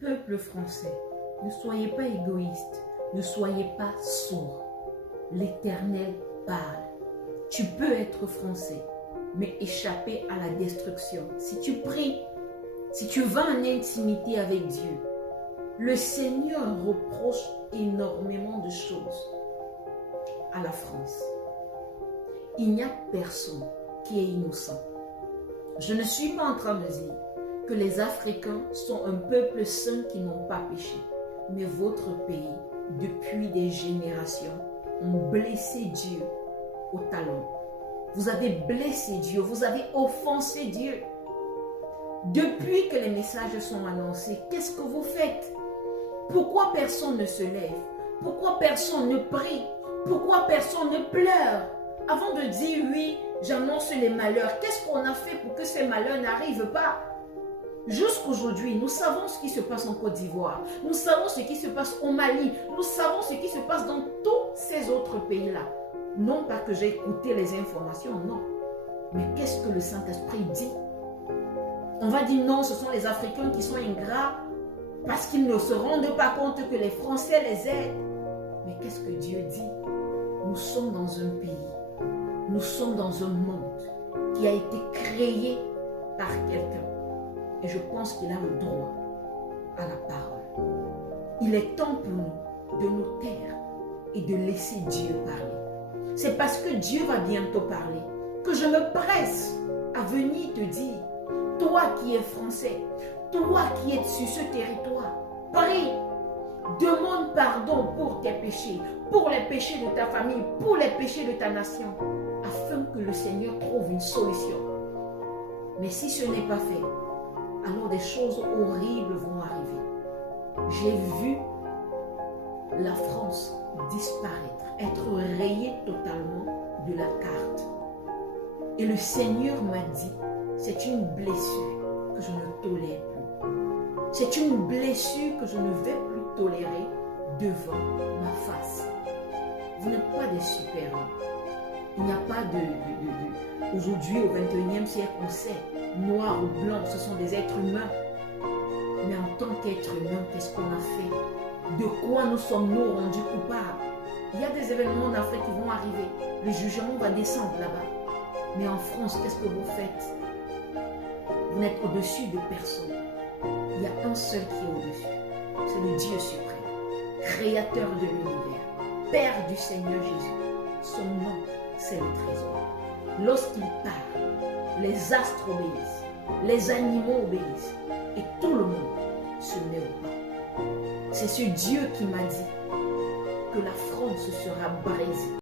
Peuple français, ne soyez pas égoïste, ne soyez pas sourds. L'Éternel parle. Tu peux être français, mais échapper à la destruction. Si tu pries, si tu vas en intimité avec Dieu, le Seigneur reproche énormément de choses à la France. Il n'y a personne qui est innocent. Je ne suis pas en train de dire que les Africains sont un peuple saint qui n'ont pas péché. Mais votre pays, depuis des générations, ont blessé Dieu au talon. Vous avez blessé Dieu, vous avez offensé Dieu. Depuis que les messages sont annoncés, qu'est-ce que vous faites? Pourquoi personne ne se lève? Pourquoi personne ne prie? Pourquoi personne ne pleure? Avant de dire oui, j'annonce les malheurs, qu'est-ce qu'on a fait pour que ces malheurs n'arrivent pas? Jusqu'aujourd'hui, nous savons ce qui se passe en Côte d'Ivoire, nous savons ce qui se passe au Mali, nous savons ce qui se passe dans tous ces autres pays-là. Non pas que j'ai écouté les informations, non. Mais qu'est-ce que le Saint-Esprit dit? On va dire non, ce sont les Africains qui sont ingrats parce qu'ils ne se rendent pas compte que les Français les aident. Mais qu'est-ce que Dieu dit? Nous sommes dans un pays, nous sommes dans un monde qui a été créé par quelqu'un. Et je pense qu'il a le droit à la parole. Il est temps pour nous de nous taire et de laisser Dieu parler. C'est parce que Dieu va bientôt parler que je me presse à venir te dire, toi qui es français, toi qui es sur ce territoire, prie, demande pardon pour tes péchés, pour les péchés de ta famille, pour les péchés de ta nation, afin que le Seigneur trouve une solution. Mais si ce n'est pas fait, alors des choses horribles vont arriver. J'ai vu la France disparaître, être rayée totalement de la carte. Et le Seigneur m'a dit, c'est une blessure que je ne tolère plus. C'est une blessure que je ne vais plus tolérer devant ma face. Vous n'êtes pas des super-héros. Il n'y a pas de aujourd'hui, au 21e siècle, on sait, noir ou blanc, ce sont des êtres humains. Mais en tant qu'être humain, qu'est-ce qu'on a fait? De quoi nous sommes-nous rendus coupables? Il y a des événements en Afrique qui vont arriver. Le jugement va descendre là-bas. Mais en France, qu'est-ce que vous faites? Vous n'êtes au-dessus de personne. Il y a un seul qui est au-dessus. C'est le Dieu suprême, créateur de l'univers, Père du Seigneur Jésus. Son nom, c'est le trésor. Lorsqu'il parle, les astres obéissent, les animaux obéissent et tout le monde se met au pas. C'est ce Dieu qui m'a dit que la France sera brisée.